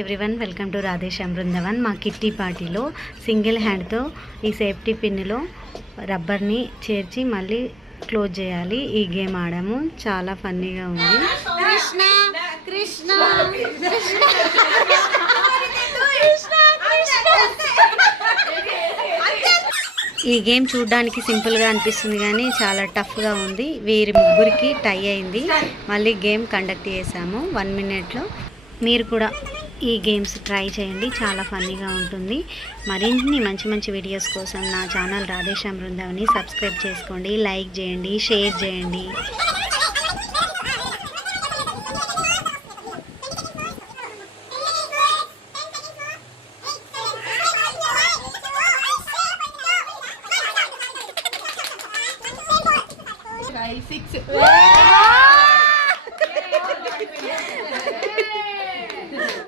Everyone welcome to Radheshyam Vrindavan. మా kitty పార్టీలో single హ్యాండ్తో ఈ సేఫ్టీ పిన్లో రబ్బర్ని చేర్చి మళ్ళీ క్లోజ్ చేయాలి. ఈ గేమ్ ఆడాము, చాలా ఫన్నీగా ఉంది. కృష్ణ కృష్ణ ఈ గేమ్ చూడడానికి సింపుల్గా అనిపిస్తుంది కానీ చాలా టఫ్గా ఉంది. వీరి ముగ్గురికి టై అయింది. మళ్ళీ గేమ్ కండక్ట్ చేసాము 1 minute. మీరు కూడా ఈ గేమ్స్ ట్రై చేయండి, చాలా ఫన్నీగా ఉంటుంది. మరిన్ని మంచి మంచి వీడియోస్ కోసం నా ఛానల్ రాధేశ్యామ్ బృందావని సబ్స్క్రైబ్ చేసుకోండి, లైక్ చేయండి, షేర్ చేయండి. Five, 6